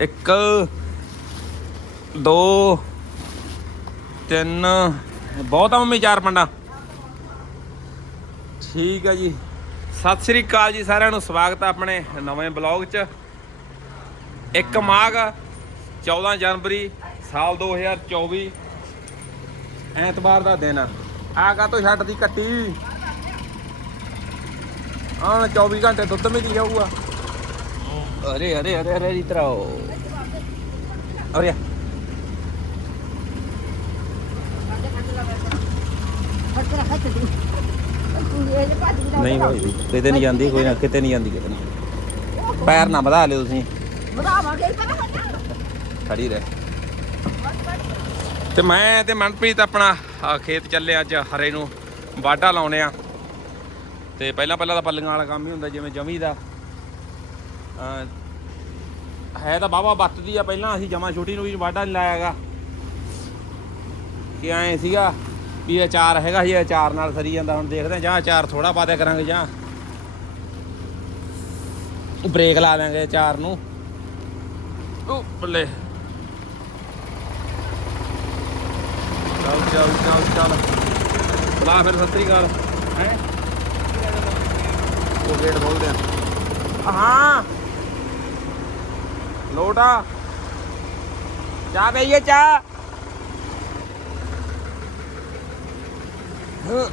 ਇੱਕ, ਦੋ, ਤਿੰਨ। ਬਹੁਤ ਆ ਮੰਮੀ, ਚਾਰ ਪੰਡਾ। ਠੀਕ ਆ ਜੀ। ਸਤਿ ਸ੍ਰੀ ਅਕਾਲ ਜੀ ਸਾਰਿਆਂ ਨੂੰ। ਸਵਾਗਤ ਹੈ ਆਪਣੇ ਨਵੇਂ ਬਲੌਗ 'ਚ। ਇੱਕ ਮਾਘ 14 ਜਨਵਰੀ, ਸਾਲ 2024 ਐਤਵਾਰ ਦਾ ਦਿਨ। ਆ ਕਾ ਤੋਂ ਛੱਡਦੀ ਕੱਟੀ ਆਹ 24 ਘੰਟੇ ਦੁੱਧ ਮਿਲ ਜਾਊਗਾ। ਅਰੇ ਅਰੇ ਅਰੇ ਅਰੇ ਇਤਰਾਓ ਅਰੇ। ਨਹੀਂ ਭਾਈ ਜੀ, ਕਿਤੇ ਨਹੀਂ ਜਾਂਦੀ ਕੋਈ ਨਾ ਕਿਤੇ ਨਹੀਂ ਜਾਂਦੀ ਕਿਤੇ ਨਹੀਂ। ਪੈਰ ਨਾ ਵਧਾ ਲਿਓ ਤੁਸੀਂ। ਵਧਾਵਾਂਗੇ ਖੜੀ ਰਹਿ। ਤੇ ਮੈਂ ਤੇ ਮਨਪ੍ਰੀਤ ਆਪਣਾ ਖੇਤ ਚੱਲੇ ਅੱਜ ਹਰੇ ਨੂੰ ਵਾਢਾ ਲਾਉਣੇ ਆ। ਤੇ ਪਹਿਲਾਂ ਪਹਿਲਾਂ ਤਾਂ ਪੱਲੀਆਂ ਵਾਲਾ ਕੰਮ ਹੀ ਹੁੰਦਾ, ਜਿਵੇਂ ਜਮੀ ਦਾ। ਹੈ ਤਾਂ ਬਾਬਾ ਬੱਤਦੀ ਆ, ਪਹਿਲਾਂ ਅਸੀਂ ਜਮਾ ਛੋਟੀ ਨੂੰ ਵੀ ਵਾਢਾ ਨਹੀਂ ਲਾਇਆਗਾ ਕਿ ਐ ਸੀਗਾ ਵੀ ਇਹ ਅਚਾਰ ਹੈਗਾ ਸੀ, ਇਹ ਅਚਾਰ ਨਾਲ ਸਰੀ ਜਾਂਦਾ, ਹੁਣ ਦੇਖਦੇ ਹਾਂ ਜਾਂ ਅਚਾਰ ਥੋੜਾ ਪਾ ਦਿਆ ਕਰਾਂਗੇ, ਜਾਂ ਬ੍ਰੇਕ ਲਾ ਦਾਂਗੇ ਅਚਾਰ ਨੂੰ। ਉਹ ਬੱਲੇ। ਚੱਲ ਚੱਲ ਚੱਲ ਚੱਲ। ਬੁਲਾ ਫਿਰ, ਸਤਿ ਸ੍ਰੀ ਅਕਾਲ। ਹੈ? ਉਹ ਗੇਟ ਖੋਲਦੇ ਆ। ਹਾਂ। ਲੋਟਾ। ਚਾਹ ਪਈਏ ਚਾਹ। ਹਾਂ।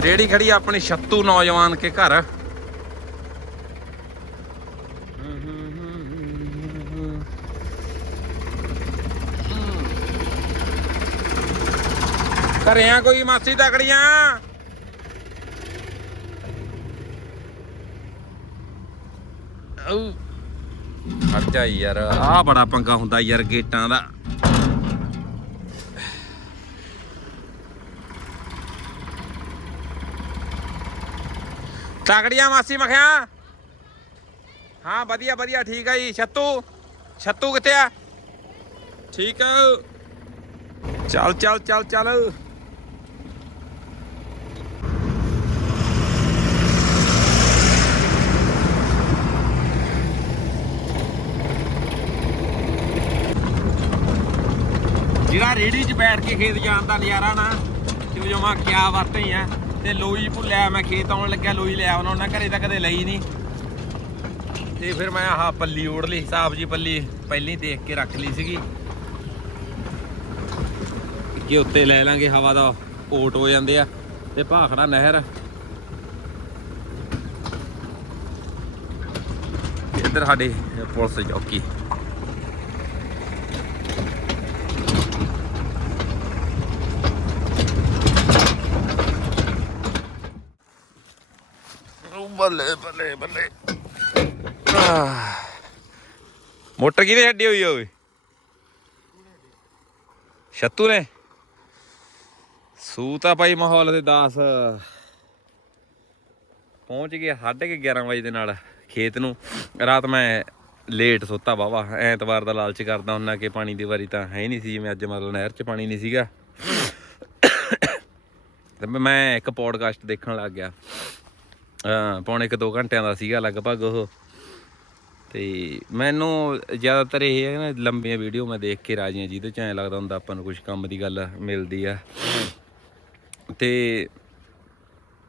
ਤੇ ਰੇੜੀ ਖੜੀ ਆਪਣੀ ਛੱਤੂ ਨੌਜਵਾਨ ਕੇ ਘਰ। ਘਰੇ ਆ ਕੋਈ ਮਾਸੀ ਤਕੜੀਆਂ? ਆਉ ਹਟ ਜਾ ਯਾਰ ਆ ਬੜਾ ਪੰਗਾ ਹੁੰਦਾ ਯਾਰ ਗੇਟਾਂ ਦਾ। ਤਕੜੀਆਂ ਮਾਸੀ ਮਖਿਆ। ਹਾਂ, ਵਧੀਆ ਵਧੀਆ, ਠੀਕ ਆ ਜੀ। ਛੱਤੂ ਛੱਤੂ ਕਿੱਥੇ ਆ? ਠੀਕ ਆ। ਚੱਲ ਚੱਲ ਚੱਲ ਚੱਲ। ਜਿਹੜਾ ਰੇੜੀ 'ਚ ਬੈਠ ਕੇ ਖੇਤ ਜਾਣ ਦਾ ਨਜ਼ਾਰਾ ਨਾ ਕਿਉਂ ਜਮਾ ਕਿਆ ਵਰਤੇ ਆ। ਤੇ ਲੋਈ ਭੁੱਲਿਆ ਮੈਂ ਖੇਤ ਆਉਣ ਲੱਗਿਆ, ਲੋਈ ਲਿਆ ਉਹਨਾਂ ਘਰੇ ਤਾਂ ਕਦੇ ਲਈ ਨਹੀਂ। ਤੇ ਫਿਰ ਮੈਂ ਆਹ ਪੱਲੀ ਓੜ ਲਈ, ਹਿਸਾਬ ਜੀ ਪੱਲੀ ਪਹਿਲੀ ਦੇਖ ਕੇ ਰੱਖ ਲਈ ਸੀਗੀ। ਕਿ ਉੱਤੇ ਲੈ ਲਾਂਗੇ ਹਵਾ ਦਾ ਓਟ ਹੋ ਜਾਂਦੇ ਆ, ਤੇ ਭਾਖੜਾ ਨਹਿਰ। ਇੱਧਰ ਸਾਡੇ ਪੁਲਿਸ ਚੌਕੀ ਉਹ ਬੱਲੇ ਬੱਲੇ ਬੱਲੇ। ਮੋਟਰ ਕਿਹਨੇ ਛੱਡੀ ਹੋਈ ਆ ਛੱਤੂ ਨੇ? ਸੂ ਤਾਂ ਭਾਈ ਮਾਹੌਲ ਦੇ 10 ਪਹੁੰਚ ਗਿਆ 11:30 ਵਜੇ ਦੇ ਨਾਲ ਖੇਤ ਨੂੰ। ਰਾਤ ਮੈਂ ਲੇਟ ਸੁੱਤਾ ਵਾਵਾ ਐਤਵਾਰ ਦਾ ਲਾਲਚ ਕਰਦਾ ਹੁੰਨਾ ਕਿ ਪਾਣੀ ਦੀ ਵਾਰੀ ਤਾਂ ਹੈ ਹੀ ਨਹੀਂ ਸੀ, ਜਿਵੇਂ ਅੱਜ ਮਤਲਬ ਨਹਿਰ 'ਚ ਪਾਣੀ ਨਹੀਂ ਸੀਗਾ। ਤੇ ਮੈਂ ਇੱਕ ਪੋਡਕਾਸਟ ਦੇਖਣ ਲੱਗ ਗਿਆ। ਪੌਣੇ ਇੱਕ ਦੋ ਘੰਟਿਆਂ ਦਾ ਸੀਗਾ ਲਗਭਗ ਉਹ। ਤੇ ਮੈਨੂੰ ਜ਼ਿਆਦਾਤਰ ਇਹ ਹੈ ਨਾ, ਲੰਬੀਆਂ ਵੀਡੀਓ ਮੈਂ ਦੇਖ ਕੇ ਰਾਜੀ ਹਾਂ, ਜਿਹਦੇ ਚ ਐਂ ਲੱਗਦਾ ਹੁੰਦਾ ਆਪਾਂ ਨੂੰ ਕੁਝ ਕੰਮ ਦੀ ਗੱਲ ਮਿਲਦੀ ਆ। ਤੇ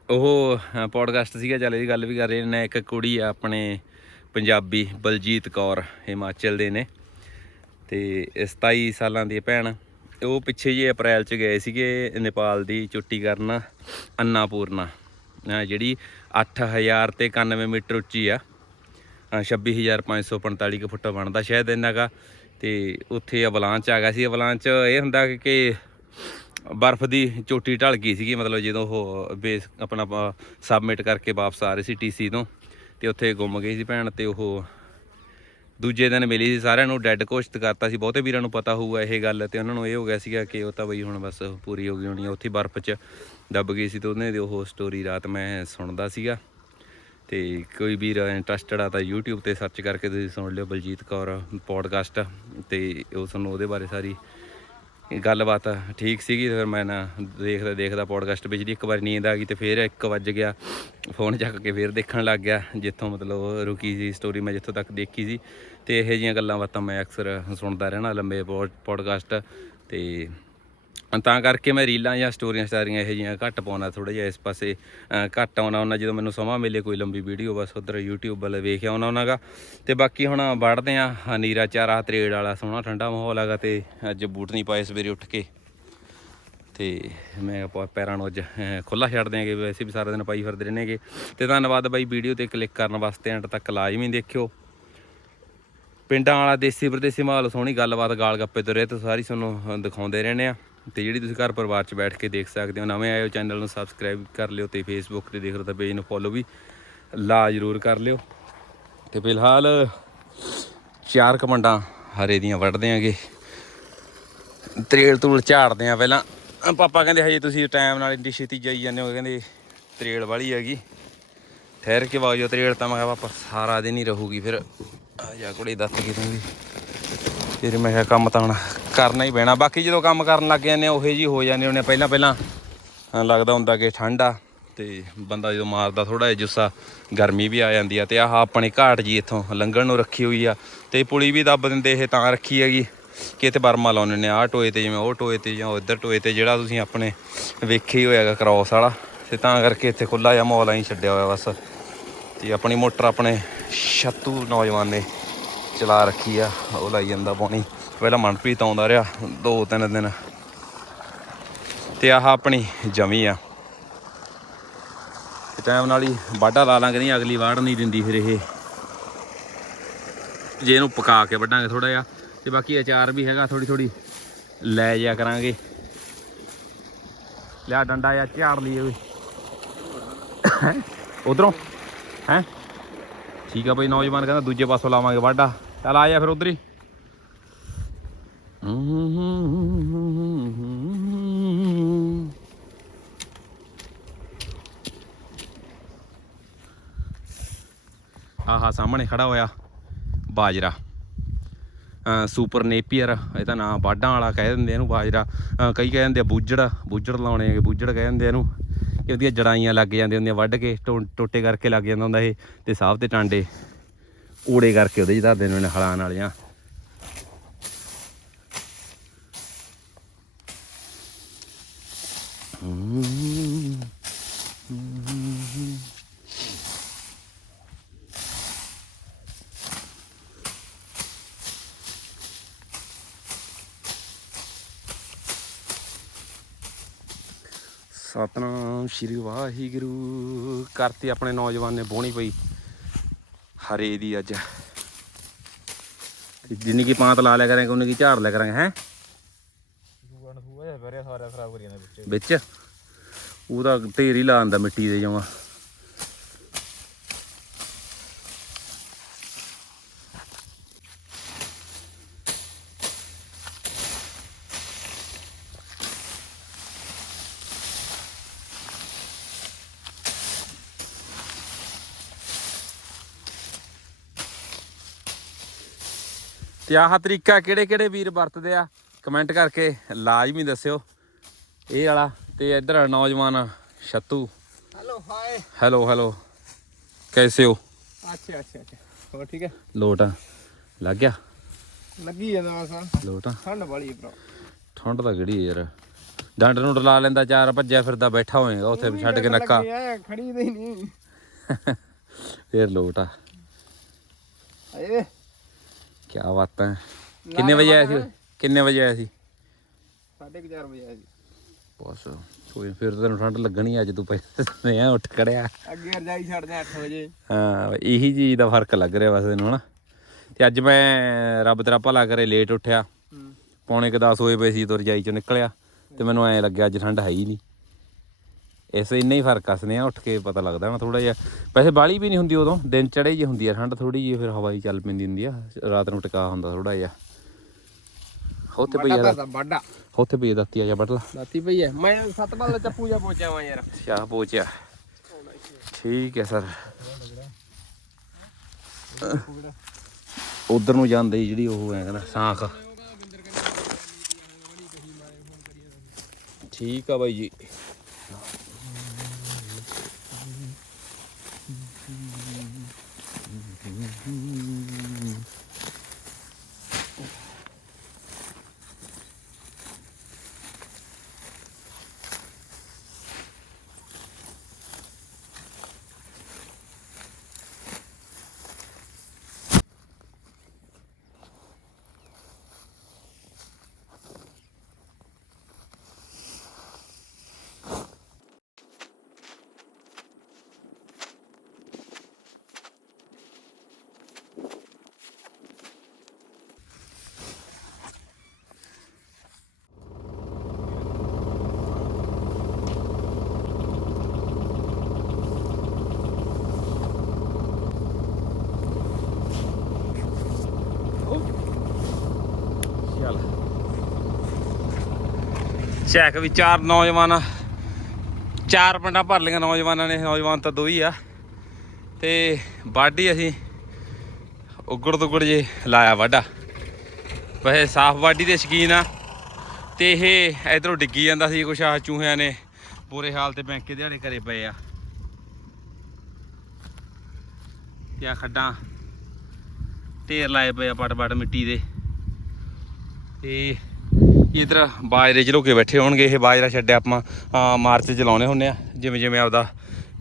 ਉਹ ਪੋਡਕਾਸਟ ਸੀਗਾ, ਚੱਲ ਇਹਦੀ ਗੱਲ ਵੀ ਕਰ ਰਹੇ ਨੇ, ਇੱਕ ਕੁੜੀ ਆ ਆਪਣੇ ਪੰਜਾਬੀ, ਬਲਜੀਤ ਕੌਰ, ਹਿਮਾਚਲ ਦੇ ਨੇ। ਤੇ 27 ਸਾਲਾਂ ਦੀ ਭੈਣ, ਉਹ ਪਿੱਛੇ ਜੇ ਅਪ੍ਰੈਲ ਚ ਗਏ ਸੀਗੇ, ਨੇਪਾਲ ਦੀ ਚੁੱਟੀ ਕਰਨ, ਅੰਨਾਪੂਰਨਾ। ਅਹ ਜਿਹੜੀ 8000 ਤੇ 91 ਮੀਟਰ ਉੱਚੀ ਆ। ਅਹ 26545 ਕੁ ਫੁੱਟ ਬਣਦਾ ਸ਼ਾਇਦ ਇੰਨਾ ਕਾ। ਤੇ ਉੱਥੇ ਅਵਲਾਂਚ ਆ ਗਿਆ ਸੀ। ਅਵਲਾਂਚ ਇਹ ਹੁੰਦਾ ਕਿ- ਕਿ ਬਰਫ਼ ਦੀ ਚੋਟੀ ਢਲ ਗਈ ਸੀਗੀ। ਮਤਲਬ ਜਦੋਂ ਉਹ ਬੇਸ ਆਪਣਾ ਸਬਮਿਟ ਕਰਕੇ ਵਾਪਸ ਆ ਰਹੇ ਸੀ ਟੀਸੀ ਤੋਂ। ਤੇ ਉੱਥੇ ਗੁੰਮ ਗਈ ਸੀ ਭੈਣ ਤੇ ਉਹ ਦੂਜੇ ਦਿਨ ਮਿਲੀ ਸੀ ਸਾਰਿਆਂ ਨੂੰ, ਡੈੱਡ ਘੋਸ਼ਿਤ ਕਰਤਾ ਸੀ। ਬਹੁਤੇ ਵੀਰਾਂ ਨੂੰ ਪਤਾ ਹੋਊਗਾ ਇਹ ਗੱਲ ਤੇ ਉਹਨਾਂ ਨੂੰ ਇਹ ਹੋ ਗਿਆ ਸੀਗਾ ਕਿ ਉਹ ਤਾਂ ਬਈ ਹੁਣ ਬਸ ਪੂਰੀ ਹੋ ਗਈ ਹੋਣੀ ਆ। ਉੱਥੇ ਬਰਫ਼ 'ਚ ਦੱਬ ਗਈ ਸੀ ਤੇ ਉਹਨੇ ਦੀ ਉਹ ਸਟੋਰੀ ਰਾਤ ਮੈਂ ਸੁਣਦਾ ਸੀਗਾ। ਤੇ ਕੋਈ ਵੀਰ ਇੰਟਰਸਟਡ ਆ ਤਾਂ YouTube ਤੇ ਸਰਚ ਕਰਕੇ ਤੁਸੀਂ ਸੁਣ ਲਿਓ ਬਲਜੀਤ ਕੌਰ ਪੋਡਕਾਸਟ ਤੇ ਉਹ ਤੁਹਾਨੂੰ ਉਹਦੇ ਬਾਰੇ ਸਾਰੀ ਗੱਲਬਾਤ ਠੀਕ ਸੀਗੀ ਫਿਰ ਮੈਂ ਨਾ ਦੇਖਦਾ ਦੇਖਦਾ ਪੋਡਕਾਸਟ ਵਿੱਚ ਦੀ ਇੱਕ ਵਾਰ ਨੀਂਦ ਆ ਗਈ ਤੇ ਫਿਰ 1 ਵੱਜ ਗਿਆ। ਫੋਨ ਚੱਕ ਕੇ ਫਿਰ ਦੇਖਣ ਲੱਗ ਗਿਆ ਜਿੱਥੋਂ ਮਤਲਬ ਰੁਕੀ ਸੀ ਸਟੋਰੀ ਮੈਂ ਜਿੱਥੋਂ ਤੱਕ ਦੇਖੀ ਸੀ। ਤੇ ਇਹੋ ਜਿਹੀਆਂ ਗੱਲਾਂ ਬਾਤਾਂ ਮੈਂ ਅਕਸਰ ਸੁਣਦਾ ਰਹਿਣਾ ਲੰਬੇ ਪੋਡਕਾਸਟ ਤੇ ਤਾਂ ਕਰਕੇ ਮੈਂ ਰੀਲਾਂ ਜਾਂ ਸਟੋਰੀਆਂ ਸਟਾਰੀਆਂ ਇਹੋ ਜਿਹੀਆਂ ਘੱਟ ਪਾਉਣਾ ਥੋੜਾ ਜਿਹਾ ਇਸ ਪਾਸੇ ਘੱਟ ਆਉਣਾ ਉਹਨਾਂ ਜਦੋਂ ਮੈਨੂੰ ਸਮਾਂ ਮਿਲੇ ਕੋਈ ਲੰਬੀ ਵੀਡੀਓ ਬਸ ਉਧਰ YouTube ਵੱਲ ਵੇਖ ਆਉਣਾ ਉਹਨਾਗਾ ਤੇ ਬਾਕੀ ਹੁਣ ਵੜਦੇ ਆ ਨੀਰਾ ਚਾਰਾ ਤਰੇੜ ਵਾਲਾ ਸੋਹਣਾ ਠੰਡਾ ਮਾਹੌਲ ਹੈਗਾ ਤੇ ਅੱਜ ਬੂਟ ਨਹੀਂ ਪਾਏ ਸਵੇਰੇ ਉੱਠ ਕੇ। ਤੇ ਮੈਂ ਆਪਾਂ ਪੈਰਾਂ ਨੂੰ ਅੱਜ ਖੁੱਲਾ ਛੱਡ ਦਿਆਂਗੇ, ਵੈਸੇ ਵੀ ਸਾਰਾ ਦਿਨ ਪਾਈ ਫਿਰਦੇ ਰਹਿਣਗੇ ਤੇ ਧੰਨਵਾਦ ਬਾਈ ਵੀਡੀਓ ਤੇ ਕਲਿੱਕ ਕਰਨ ਵਾਸਤੇ, ਐਂਡ ਤੱਕ ਲਾਜ਼ਮੀ ਦੇਖਿਓ। ਪਿੰਡਾਂ ਵਾਲਾ ਦੇਸੀ ਪ੍ਰਦੇਸੀ ਮਾਹੌਲ, ਸੋਹਣੀ ਗੱਲਬਾਤ, ਗਾਲ ਗੱਪੇ ਤੁਰੇ ਤੇ ਸਾਰੀ ਤੁਹਾਨੂੰ ਦਿਖਾਉਂਦੇ ਰਹਿੰਦੇ ਆ। ਤੇ ਜਿਹੜੀ ਤੁਸੀਂ ਘਰ ਪਰਿਵਾਰ 'ਚ ਬੈਠ ਕੇ ਦੇਖ ਸਕਦੇ ਹੋ, ਨਵੇਂ ਆਏ ਹੋ ਚੈਨਲ ਨੂੰ ਸਬਸਕ੍ਰਾਈਬ ਕਰ ਲਿਓ ਤੇ ਫੇਸਬੁੱਕ ਤੇ ਦੇਖ ਰਹੇ ਤਾਂ ਪੇਜ ਨੂੰ ਫੋਲੋ ਵੀ ਲਾ ਜ਼ਰੂਰ ਕਰ ਲਿਓ। ਤੇ ਫਿਲਹਾਲ ਚਾਰ ਕਮੰਡਾਂ ਹਰੇ ਦੀਆਂ ਵੱਢਦੇ ਆਂਗੇ। ਤਰੇਲ ਤੂਲ ਝਾੜਦੇ ਆ ਪਹਿਲਾਂ। ਪਾਪਾ ਕਹਿੰਦੇ ਹਜੇ ਤੁਸੀਂ ਟਾਈਮ ਨਾਲ ਇੰਡੀ ਛੇਤੀ ਜਾਈ ਜਾਂਦੇ ਹੋ ਕਹਿੰਦੇ ਤਰੇਲ ਵਾਲੀ ਹੈਗੀ। ਠਹਿਰ ਕੇ ਵਾਜੋ ਤਰੇਲ ਤਾਂ ਮੈਂ ਕਿਹਾ, ਪਾਪਾ, ਸਾਰਾ ਦਿਨ ਹੀ ਰਹੂਗੀ ਫਿਰ। ਆ ਜਾ ਕੁੜੀ, ਦੱਸ ਕਿਤੇ ਵੀ। ਫਿਰ ਮੈਂ ਕਿਹਾ ਕੰਮ ਤਾਂ ਹੁਣ ਕਰਨਾ ਹੀ ਪੈਣਾ। ਬਾਕੀ ਜਦੋਂ ਕੰਮ ਕਰਨ ਲੱਗ ਜਾਂਦੇ ਆ, ਉਹੇ ਜੀ ਹੋ ਜਾਂਦੇ ਉਹਨੇ ਪਹਿਲਾਂ ਪਹਿਲਾਂ ਲੱਗਦਾ ਹੁੰਦਾ ਕਿ ਠੰਡ ਆ ਤੇ ਬੰਦਾ ਜਦੋਂ ਮਾਰਦਾ ਥੋੜਾ ਜਿਹਾ ਜੁੱਸਾ, ਗਰਮੀ ਵੀ ਆ ਜਾਂਦੀ ਆ। ਤੇ ਆਹ ਆਪਣੇ ਘਾਟ ਜੀ ਇੱਥੋਂ ਲੰਘਣ ਨੂੰ ਰੱਖੀ ਹੋਈ ਆ। ਤੇ ਪੁਲੀ ਵੀ ਦੱਬ ਦਿੰਦੇ ਇਹ ਤਾਂ ਰੱਖੀ ਹੈਗੀ। ਕਿ ਇੱਥੇ ਬਰਮਾ ਲਾਉਂਦੇ ਨੇ ਆਹ ਟੋਏ ਤੇ ਜਿਵੇਂ ਉਹ ਟੋਏ ਤੇ ਜਾਂ ਉਧਰ ਟੋਏ ਤੇ ਜਿਹੜਾ ਤੁਸੀਂ ਆਪਣੇ ਵੇਖਿਆ ਹੀ ਹੋਇਆਗਾ ਕ੍ਰੋਸ ਵਾਲਾ। ਤੇ ਤਾਂ ਕਰਕੇ ਇੱਥੇ ਖੁੱਲਾ ਜਿਹਾ ਮਾਹੌਲ ਐਂ ਛੱਡਿਆ ਹੋਇਆ ਬਸ। ਤੇ ਆਪਣੀ ਮੋਟਰ ਆਪਣੇ ਛੱਤੂ ਨੌਜਵਾਨ ਨੇ ਚਲਾ ਰੱਖੀ ਆ, ਉਹ ਲਾਈ ਜਾਂਦਾ ਪਾਣੀ। ਪਹਿਲਾਂ ਮਨਪ੍ਰੀਤ ਆਉਂਦਾ ਰਿਹਾ, ਦੋ ਤਿੰਨ ਦਿਨ। ਤੇ ਆਹ ਆਪਣੀ ਜਮੀ ਆ। ਤੇ ਟਾਈਮ ਨਾਲ ਹੀ ਵਾਢਾ ਲਾ ਲਾਂਗੇ, ਨਹੀਂ ਅਗਲੀ ਵਾੜ ਨਹੀਂ ਦਿੰਦੀ ਫਿਰ ਇਹ। ਜੇ ਇਹਨੂੰ ਪਕਾ ਕੇ ਵੱਢਾਂਗੇ ਥੋੜਾ ਜਿਹਾ, ਤੇ ਬਾਕੀ ਅਚਾਰ ਵੀ ਹੈਗਾ ਥੋੜੀ ਥੋੜੀ ਲੈ ਜਾ ਕਰਾਂਗੇ। ਲਿਆ ਡੰਡਾ ਜਾਂ ਝਾੜ ਲਈਏ ਓਏ ਉਧਰੋਂ ਹੈ? ਠੀਕ ਆ ਬਈ, ਨੌਜਵਾਨ ਕਹਿੰਦਾ ਦੂਜੇ ਪਾਸੋਂ ਲਾਵਾਂਗੇ ਵਾਢਾ। ਚੱਲ ਆ ਜਾ ਫਿਰ ਉਧਰ ਹੀ। ਆਹਾ, ਸਾਹਮਣੇ ਖੜਾ ਹੋਇਆ ਬਾਜਰਾ। ਸੁਪਰ ਨੇਪੀਅਰ ਇਹਦਾ ਨਾਮ ਬਾਡਾਂ ਵਾਲਾ ਕਹਿ ਦਿੰਦੇ ਇਹਨੂੰ ਬਾਜਰਾ। ਕਈ ਕਹਿ ਦਿੰਦੇ ਆ ਬੂਜੜ ਬੂਜੜ ਲਾਉਣੇ ਹੈਗੇ ਬੂਜੜ ਕਹਿ ਦਿੰਦੇ ਇਹਨੂੰ। ਕਿ ਉਹਦੀਆਂ ਜੜਾਈਆਂ ਲੱਗ ਜਾਂਦੀਆਂ ਹੁੰਦੀਆਂ, ਵੱਢ ਕੇ ਟੋ- ਟੋਟੇ ਕਰਕੇ ਲੱਗ ਜਾਂਦਾ ਹੁੰਦਾ ਇਹ, ਤੇ ਸਾਹ ਤੇ ਟਾਂਡੇ ਊੜੇ ਕਰਕੇ ਉਹਦੇ ਚ ਧਰਦੇ ਨੇ ਹਲਾਂ ਵਾਲੀਆਂ। ਸਤਨਾਮ ਸ਼੍ਰੀ ਵਾਹਿਗੁਰੂ। ਕਰਤੀ ਆਪਣੇ ਨੌਜਵਾਨ ਨੇ ਬੋਣੀ ਪਈ। ਹਰੇ ਦੀ ਅੱਜ। ਜਿੰਨੀ ਕੀ ਪਾਂਤ ਲਾ ਲਿਆ ਕਰਾਂਗੇ ਉਨੀ ਕੀ ਝਾੜ ਲਿਆ ਕਰਾਂਗੇ ਹੈ? ਵਿੱਚ। ਉਹਦਾ ਢੇਰ ਹੀ ਲਾ ਆਂਦਾ ਮਿੱਟੀ ਦੇ ਜਮਾ। ਤੇ ਆਹ ਤਰੀਕਾ ਕਿਹੜੇ ਕਿਹੜੇ ਵੀਰ ਵਰਤਦੇ ਆ? ਕਮੈਂਟ ਕਰਕੇ ਲਾਜ਼ਮੀ ਦੱਸਿਓ। ਇਹ ਵਾਲਾ ਤੇ ਇਧਰ ਨੌਜਵਾਨ ਛੱਤੂ। ਹੈਲੋ ਹਾਏ ਹੈਲੋ ਹੈਲੋ ਕੈਸੇ ਹੋ? ਅੱਛਾ ਅੱਛਾ ਅੱਛਾ। ਹੋਰ ਠੀਕ ਹੈ? ਲੋਟਾ ਲੱਗ ਗਿਆ? ਲੱਗੀ ਜਾਂਦਾ ਬਸ। ਲੋਟਾ ਠੰਡ ਵਾਲੀ ਭਰਾ। ਠੰਡ ਤਾਂ ਕਿਹੜੀ ਯਾਰ। ਡੰਡ ਨੂੰ ਲਾ ਲੈਂਦਾ ਚਾਰ ਭੱਜਿਆ ਫਿਰਦਾ ਬੈਠਾ ਹੋਏਗਾ ਉੱਥੇ ਛੱਡ ਕੇ ਨੱਕਾ। ਖੜੀ ਨਹੀਂ। ਫੇਰ ਲੋਟਾ ਆਏ ਕੀ ਬਾਤਾਂ ਹੈ। ਕਿੰਨੇ ਵਜੇ ਆਇਆ ਸੀ? ਕਿੰਨੇ ਵਜੇ ਆਇਆ ਸੀ? 4:30 ਵਜੇ ਆਇਆ ਜੀ ਬਸ ਕੋਈ ਫਿਰ ਤਾਂ ਤੈਨੂੰ ਠੰਡ ਲੱਗਣੀ ਅੱਜ ਤੂੰ ਪੈਸੇ ਆ ਉੱਠ ਖੜਿਆ। ਅੱਗੇ ਰਜਾਈ ਛੱਡਦੇ 8 ਵਜੇ। ਹਾਂ ਇਹੀ ਚੀਜ਼ ਦਾ ਫ਼ਰਕ ਲੱਗ ਰਿਹਾ ਬਸ ਇਹਨੂੰ ਹਨਾ। ਤੇ ਅੱਜ ਮੈਂ ਰੱਬ ਤੇਰਾ ਭਲਾ ਕਰੇ ਲੇਟ ਉੱਠਿਆ। ਪੌਣੇ ਕੁ 10 ਹੋਏ ਪਏ ਸੀ ਤੋਂ ਰਜਾਈ ਚੋਂ ਨਿਕਲਿਆ। ਤੇ ਮੈਨੂੰ ਐਂ ਲੱਗਿਆ ਅੱਜ ਠੰਡ ਹੈ ਹੀ ਨਹੀਂ। ਇਸ ਇੰਨਾ ਹੀ ਫ਼ਰਕ ਆ ਸਨੇਹਾ ਉੱਠ ਕੇ ਪਤਾ ਲੱਗਦਾ ਨਾ ਥੋੜਾ ਜਿਹਾ। ਵੈਸੇ ਬਾਲੀ ਵੀ ਨਹੀਂ ਹੁੰਦੀ ਉਦੋਂ ਦਿਨ ਚੜੇ ਜੀ ਹੁੰਦੀ ਆ ਠੰਡ ਥੋੜੀ ਜਿਹੀ ਫਿਰ ਹਵਾ ਹੀ ਚੱਲ ਪੈਂਦੀ ਹੁੰਦੀ ਆ ਰਾਤ ਨੂੰ ਟਿਕਾ ਹੁੰਦਾ ਥੋੜਾ ਜਿਹਾ। ਉੱਥੇ ਪਈ ਆ ਵੱਡਾ ਉੱਥੇ ਪਈ ਆ ਦੱਤੀ ਆ ਜਾ ਬਟਲਾ ਦਾਤੀ ਪਈ ਹੈ ਮੈਂ ਸੱਤ ਬਾਲ ਚੱਪੂ ਜਾ ਪਹੁੰਚਿਆ ਵਾਂ ਯਾਰ। ਸ਼ਾਹ ਪਹੁੰਚਿਆ ਠੀਕ ਹੈ ਸਰ। ਉਧਰ ਨੂੰ ਜਾਂਦੇ ਜਿਹੜੀ ਉਹ ਹੈ ਕਹਿੰਦਾ ਸਾਖ। ਠੀਕ ਆ ਬਾਈ ਜੀ ਚੱਲ ਚੈੱਕ ਵੀ ਚਾਰ ਨੌਜਵਾਨ, ਚਾਰ ਪਿੰਡਾਂ ਭਰ ਲਈਆਂ ਨੌਜਵਾਨਾਂ ਨੇ, ਨੌਜਵਾਨ ਤਾਂ ਦੋ ਹੀ ਆ। ਤੇ ਵਾਢੀ ਅਸੀਂ ਉਗੜ ਦੁਗੜ ਜੇ ਲਾਇਆ ਵਾਢਾ। ਵੈਸੇ ਸਾਫ਼ ਵਾਢੀ ਦੇ ਸ਼ਕੀਨ ਆ। ਤੇ ਇਹ ਇਧਰੋਂ ਡਿੱਗੀ ਜਾਂਦਾ ਸੀ, ਕੁਛ ਆ ਚੂਹਿਆਂ ਨੇ ਬੁਰੇ ਹਾਲ ਤੇ ਬੈਂਕੇ ਦਿਹਾੜੇ ਘਰੇ ਪਏ ਆ। ਤੇ ਆ ਖੱਡਾਂ ਢੇਰ ਲਾਏ ਪਏ ਆ ਪਟ ਪਟ ਮਿੱਟੀ ਦੇ। ਤੇ ਇਧਰ ਬਾਜਰੇ 'ਚ ਲੁਕੇ ਬੈਠੇ ਹੋਣਗੇ, ਇਹ ਬਾਜਰਾ ਛੱਡਿਆ ਆਪਾਂ ਮਾਰਚ 'ਚ ਲਾਉਨੇ ਹੁੰਨੇ ਆ। ਜਿਵੇਂ ਜਿਵੇਂ ਆਪਦਾ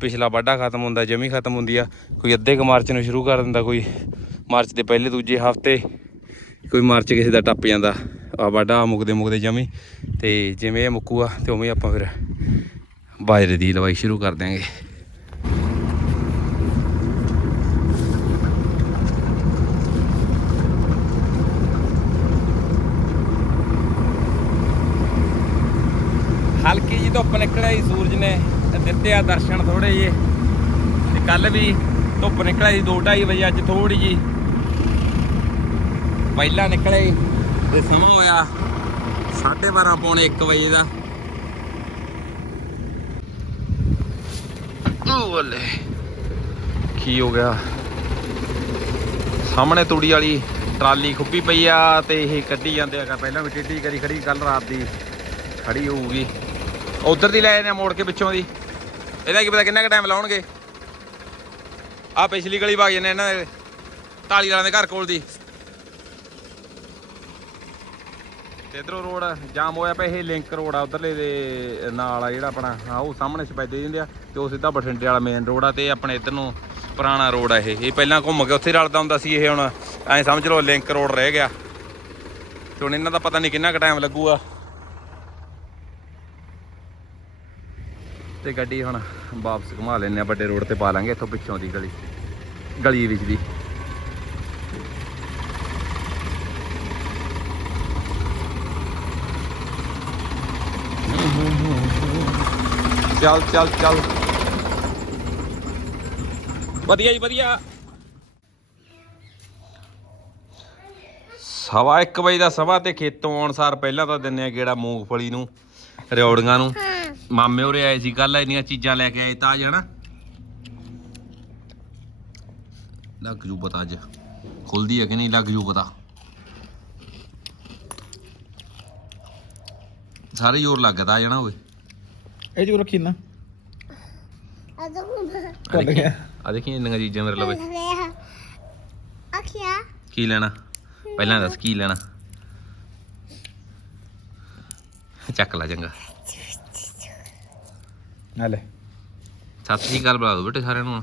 ਪਿਛਲਾ ਵਾਢਾ ਖਤਮ ਹੁੰਦਾ, ਜਮੀ ਖਤਮ ਹੁੰਦੀ ਆ, ਕੋਈ ਅੱਧੇ ਕੁ ਮਾਰਚ ਨੂੰ ਸ਼ੁਰੂ ਕਰ ਦਿੰਦਾ, ਕੋਈ ਮਾਰਚ ਦੇ ਪਹਿਲੇ ਦੂਜੇ ਹਫ਼ਤੇ, ਕੋਈ ਮਾਰਚ ਕਿਸੇ ਦਾ ਟੱਪ ਜਾਂਦਾ, ਆ ਵਾਢਾ ਮੁਕਦੇ ਮੁਕਦੇ ਜਮੀ, ਤੇ ਜਿਵੇਂ ਇਹ ਮੁੱਕੂਗਾ ਤੇ ਉਵੇਂ ਹੀ ਆਪਾਂ ਫਿਰ ਬਾਜਰੇ ਦੀ ਲਵਾਈ ਸ਼ੁਰੂ ਕਰ ਦਿਆਂਗੇ। ਹਲਕੀ ਜੀ ਧੁੱਪ ਨਿਕਲਿਆ ਸੀ ਸੂਰਜ ਨੇ ਦਿੱਤੇ ਆ ਦਰਸ਼ਨ ਥੋੜੇ ਜਿਹੇ। ਤੇ ਕੱਲ ਵੀ ਧੁੱਪ ਨਿਕਲਿਆ ਸੀ 2:30 ਵਜੇ ਅੱਜ ਥੋੜੀ ਜੀ ਪਹਿਲਾਂ ਨਿਕਲੇ ਤੇ ਸਮਾਂ ਹੋਇਆ 12:30 ਪੌਣੇ 1 ਵਜੇ ਦਾ। ਉਹ ਕੀ ਹੋ ਗਿਆ? ਸਾਹਮਣੇ ਤੂੜੀ ਵਾਲੀ ਟਰਾਲੀ ਖੁੱਪੀ ਪਈ ਆ ਤੇ ਇਹ ਕੱਢੀ ਜਾਂਦੇ ਆ। ਪਹਿਲਾਂ ਵੀ ਟੇਢੀ ਕਰੀ ਖੜੀ ਕੱਲ ਰਾਤ ਦੀ ਖੜੀ ਹੋਊਗੀ। ਉਧਰ ਦੀ ਲੈ ਜਾਂਦੇ ਆ ਮੋੜ ਕੇ ਪਿੱਛੋਂ ਦੀ। ਇਹਦਾ ਕੀ ਪਤਾ ਕਿੰਨਾ ਕੁ ਟਾਈਮ ਲਾਉਣਗੇ। ਆ ਪਿਛਲੀ ਗਲੀ ਭਾਗ ਜਾਂਦੇ ਇਹਨਾਂ ਦੇ ਤਾਲੀ ਵਾਲਿਆਂ ਦੇ ਘਰ ਕੋਲ ਦੀ। ਤੇ ਇਧਰੋਂ ਰੋਡ ਜਾਮ ਹੋਇਆ ਪਿਆ, ਇਹ ਲਿੰਕ ਰੋਡ ਆ, ਉਧਰਲੇ ਦੇ ਨਾਲ ਆ ਜਿਹੜਾ ਆਪਣਾ, ਹਾਂ, ਉਹ ਸਾਹਮਣੇ ਸਪੈਦੇ ਦਿੰਦੇ ਆ, ਤੇ ਉਹ ਸਿੱਧਾ ਬਠਿੰਡੇ ਵਾਲਾ ਮੇਨ ਰੋਡ ਆ, ਤੇ ਆਪਣੇ ਇਧਰ ਨੂੰ ਪੁਰਾਣਾ ਰੋਡ ਆ ਇਹ। ਇਹ ਪਹਿਲਾਂ ਘੁੰਮ ਕੇ ਉੱਥੇ ਰਲਦਾ ਹੁੰਦਾ ਸੀ, ਇਹ ਹੁਣ ਐਂ ਸਮਝ ਲਓ ਲਿੰਕ ਰੋਡ ਰਹਿ ਗਿਆ। ਤੇ ਹੁਣ ਇਹਨਾਂ ਦਾ ਪਤਾ ਨਹੀਂ ਕਿੰਨਾ ਕੁ ਟਾਈਮ ਲੱਗੂਗਾ। ਤੇ ਗੱਡੀ ਹੁਣ ਵਾਪਸ ਘੁਮਾ ਲੈਣੇ ਆ ਵੱਡੇ ਰੋਡ ਤੇ ਪਾ ਲਾਂਗੇ, ਇੱਥੋਂ ਪਿੱਛੋਂ ਦੀ ਗਲੀ। ਗਲੀ ਵਿੱਚ ਦੀ। ਚੱਲ ਚੱਲ ਚੱਲ। ਵਧੀਆ ਜੀ, ਵਧੀਆ। ਸਵਾ 1 ਵਜੇ ਦਾ ਸਵਾ ਤੇ ਖੇਤੋਂ ਆਉਣ ਸਾਰ ਪਹਿਲਾਂ ਤਾਂ ਦਿੰਨੇ ਆ ਗੇੜਾ ਮੂੰਗਫਲੀ ਨੂੰ ਰਿਓੜੀਆਂ ਨੂੰ। ਮਾਮੇ ਉਰੇ ਆਏ ਸੀ ਕੱਲ ਇੰਨੀਆਂ ਚੀਜ਼ਾਂ ਲੈ ਕੇ ਆਏ ਤਾਜ ਹਨਾ? ਲੱਗ ਜੂ ਪਤਾ ਅੱਜ। ਖੁੱਲਦੀ ਹੈ ਕਿ ਨਹੀਂ ਲੱਗ ਜੂ ਪਤਾ। ਸਾਰੇ ਜ਼ੋਰ ਲੱਗਦਾ ਜਣਾ ਓਏ? ਇਹ ਜੋ ਰੱਖੀ ਨਾ। ਆ ਦੇਖੀ ਆ ਦੇਖੀ ਇੰਨੀਆਂ ਚੀਜ਼ਾਂ ਮੇਰੇ ਲਵੇ। ਆਖਿਆ ਕੀ ਲੈਣਾ? ਪਹਿਲਾਂ ਦੱਸ ਕੀ ਲੈਣਾ? ਚੱਕ ਲੈ ਚੰਗਾ। ਆ ਲੈ। ਸਤਿ ਸ੍ਰੀ ਅਕਾਲ ਬੁਲਾ ਦੋ ਬੇਟੇ ਸਾਰਿਆਂ ਨੂੰ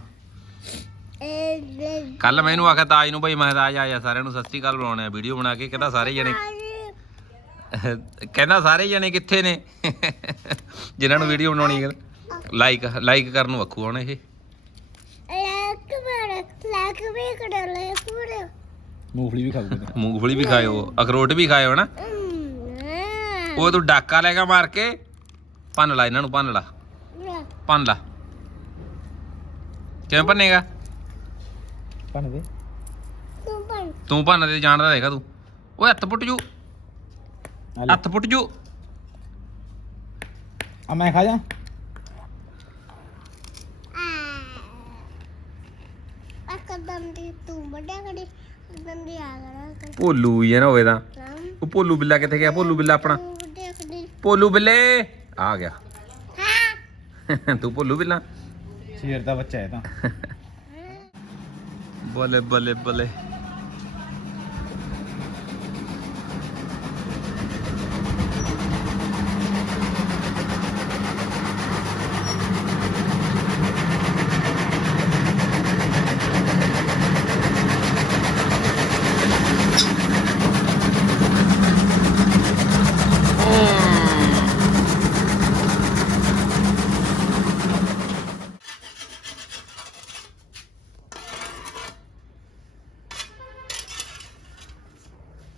ਕੱਲ ਮੈਂ ਇਹਨੂੰ ਆਖਿਆ ਤਾਜ ਨੂੰ ਭਾਈ ਮੈਂ ਤਾਜ ਆਇਆ ਸਾਰਿਆਂ ਨੂੰ ਸਤਿ ਸ੍ਰੀ ਅਕਾਲ ਬੁਲਾਉਣੇ ਆ ਵੀਡੀਓ ਬਣਾ ਕੇ ਕਹਿੰਦਾ ਸਾਰੇ ਜਣੇ ਕਹਿੰਦਾ ਸਾਰੇ ਜਣੇ ਕਿੱਥੇ ਨੇ? ਜਿਨ੍ਹਾਂ ਨੂੰ ਵੀਡੀਓ ਬਣਾਉਣੀ ਹੈ। ਲਾਈਕ ਲਾਈਕ ਕਰਨ ਨੂੰ ਵੱਖੂ ਹੁਣ ਇਹ। ਮੂੰਗਫਲੀ ਵੀ ਖਾਊਗਾ ਮੂੰਗਫਲੀ ਵੀ ਖਾਇਓ ਅਖਰੋਟ ਵੀ ਖਾਇਓ ਨਾ। ਉਹ ਤੂੰ ਡਾਕਾ ਲੈ ਕੇ ਮਾਰ ਕੇ ਭੰਨ ਲਾ ਇਹਨਾਂ ਨੂੰ ਭੰਨ ਲਾ। ਭੰਨ ਲਾ। ਕਿਵੇਂ ਭੰਨੇਗਾ? ਭੰਨ ਦੇ ਤੂੰ ਬਣ ਤੂੰ ਭੰਨ ਤੇ ਜਾਣਦਾ ਦੇਖਾ ਤੂੰ। ਓਏ ਹੱਥ ਪੁੱਟ ਜੂ। ਹੱਥ ਪੁੱਟ ਜੂ। ਆ ਮੈਂ ਖਾ ਜਾ। ਭੋਲੂ ਹੀ ਹੈ ਨਾ ਹੋਵੇ ਤਾਂ ਉਹ ਭੋਲੂ ਬਿੱਲਾ ਕਿੱਥੇ ਗਿਆ? ਭੋਲੂ ਬਿੱਲਾ ਆਪਣਾ। ਭੋਲੂ ਬਿੱਲੇ ਆ ਗਿਆ। ਤੂੰ ਭੋਲੂ ਬਿੱਲਾ ਸ਼ੇਰ ਦਾ ਬੱਚਾ ਹੈ ਤਾਂ। ਬੱਲੇ ਬੱਲੇ ਬੱਲੇ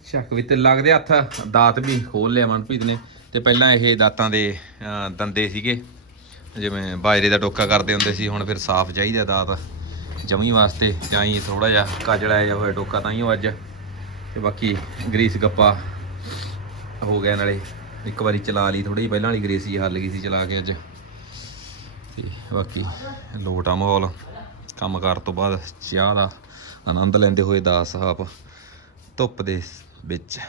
ਸ਼ੱਕ ਵੀ ਤੇ ਲੱਗਦੇ ਹੱਥ ਦਾਤ ਵੀ ਖੋਲ ਲਿਆ ਮਨਪ੍ਰੀਤ ਨੇ ਤੇ ਪਹਿਲਾਂ ਇਹ ਦਾਤਾਂ ਦੇ ਦੰਦੇ ਸੀਗੇ। ਜਿਵੇਂ ਬਾਜਰੇ ਦਾ ਟੋਕਾ ਕਰਦੇ ਹੁੰਦੇ ਸੀ, ਹੁਣ ਫਿਰ ਸਾਫ਼ ਚਾਹੀਦਾ ਦਾਤ ਜਮੀ ਵਾਸਤੇ, ਜਾਂ ਹੀ ਥੋੜਾ ਜਿਹਾ ਕਾਜੜਾ ਜਿਹਾ ਹੋਇਆ ਟੋਕਾ, ਤਾਂ ਹੀ ਉਹ ਅੱਜ। ਤੇ ਬਾਕੀ ਗਰੀਸ ਗੱਪਾ ਹੋ ਗਿਆ ਨਾਲੇ। ਇੱਕ ਵਾਰੀ ਚਲਾ ਲਈ ਥੋੜੀ ਜਿਹੀ ਪਹਿਲਾਂ ਵਾਲੀ ਗਰੀਸ ਹੀ ਹੱਲ ਗਈ ਸੀ ਚਲਾ ਕੇ ਅੱਜ। ਤੇ ਬਾਕੀ ਲੋਟਾ ਮਾਹੌਲ। ਕੰਮਕਾਰ ਤੋਂ ਬਾਅਦ ਚਾਹ ਦਾ ਆਨੰਦ ਲੈਂਦੇ ਹੋਏ ਦਾ ਆਪ ਧੁੱਪ ਦੇ ਵਿੱਚ।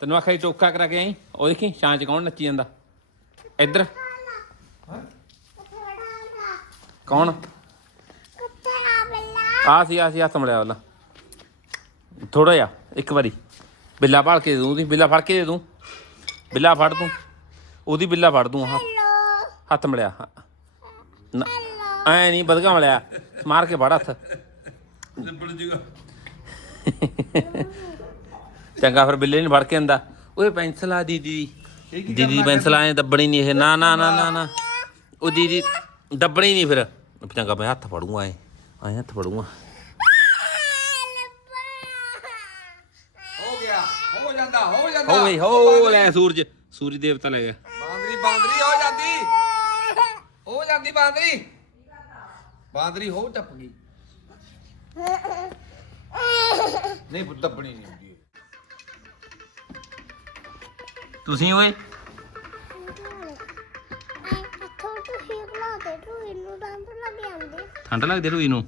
ਤੈਨੂੰ ਆਖਿਆ ਸੀ ਟੋਕਾ ਕਰਾ ਕੇ ਆਈ? ਉਹ ਦੇਖੀ ਛਾਂ ਚ ਕੌਣ ਨੱਚੀ ਜਾਂਦਾ? ਇੱਧਰ। ਕੌਣ? ਆ ਬੱਲਾ ਆ ਸੀ ਆ ਸੀ ਹੱਥ ਮੜਿਆ ਵਾਲਾ। ਥੋੜਾ ਜਿਹਾ ਇੱਕ ਵਾਰੀ। ਬਿੱਲਾ ਫੜ ਕੇ ਦੇ ਦੂੰ ਉਹਦੀ। ਬਿੱਲਾ ਫੜ ਕੇ ਦੇ ਦੂੰ। ਬਿੱਲਾ ਫੜ ਤੂੰ। ਉਹਦੀ ਬਿੱਲਾ ਫੜ ਦੂੰ ਹਾਂ ਹੱਥ ਮੜਿਆ ਐ ਨਹੀਂ ਬਦਗਾ ਮੜਿਆ। ਮਾਰ ਕੇ ਫੜ ਹੱਥ। ਚੰਗਾ ਫਿਰ ਬਿੱਲੇ ਨੂੰ ਫੜ ਕੇ ਆਂਦਾ ਓਏ ਪੈਨਸਲ ਆ ਦੀਦੀ। ਦੀਦੀ ਦੀ ਪੈਨਸਲ ਆਏ ਦੱਬਣੀ ਨਹੀਂ ਇਹ। ਨਾ ਨਾ ਨਾ ਨਾ ਨਾ। ਉਹ ਦੀਦੀ ਦੱਬਣੀ ਨਹੀਂ ਫਿਰ। ਚੰਗਾ ਮੈਂ ਹੱਥ ਫੜੂਗਾ ਐ। ਐ ਹੱਥ ਫੜੂਗਾ। ਹੋ ਗਿਆ ਹੋ ਜਾਂਦਾ ਹੋ ਜਾਂਦਾ। ਹੋ ਗਈ ਹੋ ਲੈ ਸੂਰਜ। ਸੂਰਜ ਦੇਵਤਾ ਲੈ ਗਿਆ। ਬਾਂਦਰੀ ਬਾਂਦਰੀ ਹੋ ਜਾਂਦੀ। ਹੋ ਜਾਂਦੀ ਬਾਂਦਰੀ। ਬਾਂਦਰੀ ਹੋ ਟੱਪ ਗਈ। ਨਹੀਂ ਪੁੱਤ ਦੱਬਣੀ ਨਹੀਂ ਹੁੰਦੀ ਤੁਸੀਂ ਓਏ? ਠੰਡ ਲੱਗਦੀ ਰੂਈ ਨੂੰ?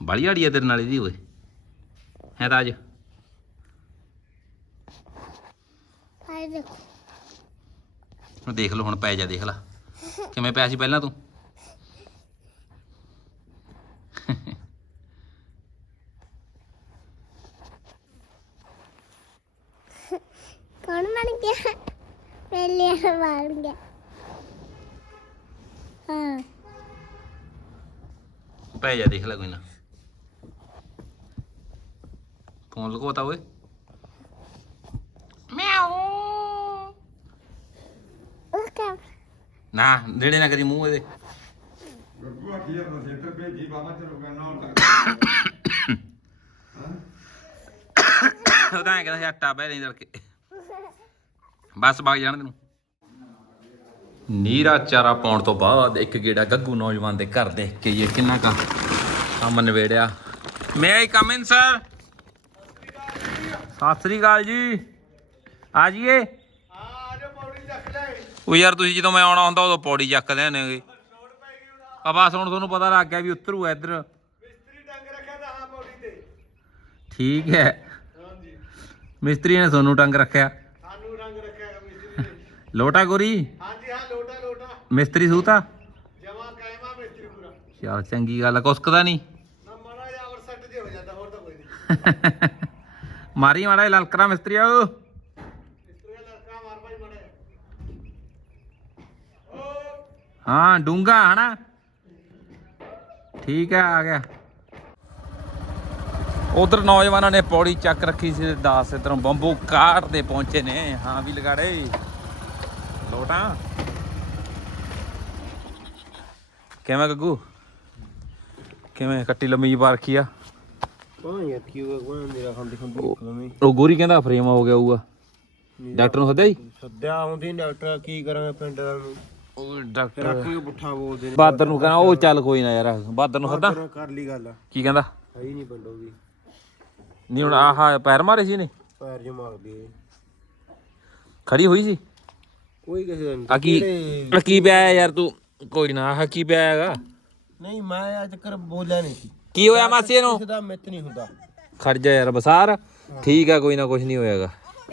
ਬੜੀ ਆੜੀ ਆ ਤੇਰੇ ਨਾਲ ਇਹਦੀ ਓਏ। ਹੈ ਤਾਂ ਅੱਜ ਹਾਏ ਦੇਖੋ। ਹੁਣ ਦੇਖ ਲਓ ਹੁਣ ਪੈ ਜਾ ਦੇਖ ਲੈ। ਕਿਵੇਂ ਪਿਆ ਸੀ ਪਹਿਲਾਂ ਤੂੰ? ਕੌਣ ਬਣ ਗਿਆ? ਪਹਿਲੇ ਬਣ ਗਿਆ। ਹਾਂ। ਪੈ ਜਾ ਦੇਖ ਲੈ ਕੋਈ ਨਾ। ਕੌਣ ਲਗਵਾਤਾ ਓਏ। ਉਹ ਕਾ ਨਾ, ਨੇੜੇ ਨਾ ਕਰੀ ਮੂੰਹ ਇਹਦੇ। ਉਹ ਤਾਂ ਐਂ ਕਹਿੰਦਾ ਸੀ, ਆਟਾ ਪੈ ਨਹੀਂ ਦੜਕੇ ਬਸ ਵਗ ਜਾਣ ਤੈਨੂੰ। ਨੀਰਾ ਚਾਰਾ ਪਾਉਣ ਤੋਂ ਬਾਅਦ ਇੱਕ ਗੇੜਾ ਗੱਗੂ ਨੌਜਵਾਨ ਦੇ ਘਰ ਦੇਖ ਕੇ ਇਹ ਕਿੰਨਾ ਕਾ ਕੰਮ ਨਵੇੜਿਆ ਮੈਂ ਆਈ ਕਮ ਇਨ ਸਰ ਸਤਿ ਸ੍ਰੀ ਅਕਾਲ ਜੀ। ਆ ਜੀਏ ਉਹ ਯਾਰ ਤੁਸੀਂ ਜਦੋਂ ਮੈਂ ਆਉਣਾ ਹੁੰਦਾ ਉਦੋਂ ਪੌੜੀ ਚੱਕਦੇ ਨੇਗੇ ਆ ਬਸ ਹੁਣ ਤੁਹਾਨੂੰ ਪਤਾ ਲੱਗ ਗਿਆ ਵੀ ਉਤਰੂ ਇੱਧਰ। ਠੀਕ ਹੈ। ਮਿਸਤਰੀ ਨੇ ਤੁਹਾਨੂੰ ਟੰਗ ਰੱਖਿਆ। ਸਾਨੂੰ ਰੰਗ ਰੱਖਿਆ ਮਿਸਤਰੀ ਨੇ। ਲੋਟਾ ਗੋਰੀ? ਹਾਂਜੀ ਹਾਂ ਲੋਟਾ ਲੋਟਾ। ਮਿਸਤਰੀ ਸੂਤਾ? ਜਮਾ ਕਾਇਮਾ ਮਿਸਤਰੀ ਪੂਰਾ। ਚਲ ਚੰਗੀ ਗੱਲ ਆ, ਕੁਸਕਦਾ ਨਹੀਂ। ਨਾ ਮੜਾ ਜਾਂ ਅਵਰ ਸੱਟ ਜੇ ਹੋ ਜਾਂਦਾ ਹੋਰ ਤਾਂ ਕੋਈ ਨਹੀਂ। ਮਾਰੀ ਮਾੜਾ ਜਿਹਾ ਲਲਕਰਾ ਮਿਸਤਰੀ ਆ ਮਿਸਤਰੀ ਦਾ ਲੜਕਾ ਮਾਰ ਭਾਈ ਮੜਾ ਹਾਂ ਡੂੰਗਾ ਹਨਾ? ਠੀਕ ਹੈ ਆ ਗਿਆ। ਉਧਰ ਨੌਜਵਾਨਾਂ ਨੇ ਪੌੜੀ ਚੱਕ ਰੱਖੀ ਸੀ 10 ਇਧਰੋਂ ਬੰਬੂ ਕਾਟ ਦੇ ਪਹੁੰਚੇ ਨੇ। ਹਾਂ ਵੀ ਲਗਾੜੇ। ਲੋਟਾਂ। ਕਿਵੇਂ ਗੱਗੂ? ਕਿਵੇਂ ਕੱਟੀ ਲੰਮੀ ਜਿਹੀ ਪਾ ਰੱਖੀ ਆ ਉਹ ਗੋਰੀ ਕਹਿੰਦਾ ਫਰੇਮ ਹੋ ਗਿਆ ਹੋਊਗਾ। ਡਾਕਟਰ ਨੂੰ ਸੱਦਿਆ ਜੀ ਸੱਦਿਆ ਆਉਂਦੀ ਡਾਕਟਰ ਕੀ ਕਰਾਂਗੇ ਪਿੰਡ ਨੂੰ? ਉਹ ਡਾਕਟਰ ਰੱਖਾਂਗੇ ਪੁੱਠਾ ਬੋਲਦੇ ਨੇ। ਬਾਦਰ ਨੂੰ ਕਹਿੰਦਾ ਉਹ ਚੱਲ ਕੋਈ ਨਾ ਯਾਰ ਬਾਦਰ ਨੂੰ ਸੱਦਾਂ। ਕਰ ਲਈ ਗੱਲ। ਕੀ ਕਹਿੰਦਾ? ਹੈ ਹੀ ਨਹੀਂ ਪਿੰਡੋਗੀ ਨਹੀਂ ਹੁਣ ਆਹ ਪੈਰ ਮਾਰੇ ਸੀ ਨੇ ਪੈਰ ਜਮਾ ਗਏ ਖੜੀ ਹੋਈ ਸੀ? ਕੋਈ ਕਿਸੇ ਦਾ ਨਹੀਂ ਆ ਕੀ ਆ ਕੀ ਪਿਆ ਹੈ ਯਾਰ ਤੂੰ? ਕੋਈ ਨਾ ਆਹ ਕੀ ਪਿਆ ਹੈਗਾ? ਨਹੀਂ ਮੈਂ ਅੱਜ ਤੱਕ ਬੋਲਿਆ ਨਹੀਂ ਸੀ। ਕੀ ਹੋਇਆ ਮਾਸੀ ਨੂੰ ਕਿਸੇ ਦਾ ਮਿੱਤ ਨਹੀਂ ਹੁੰਦਾ। ਖੜ ਜਾ ਯਾਰ ਬਸਾਰ। ਠੀਕ ਆ ਕੋਈ ਨਾ ਕੁਝ ਨਹੀਂ ਹੋਇਆਗਾ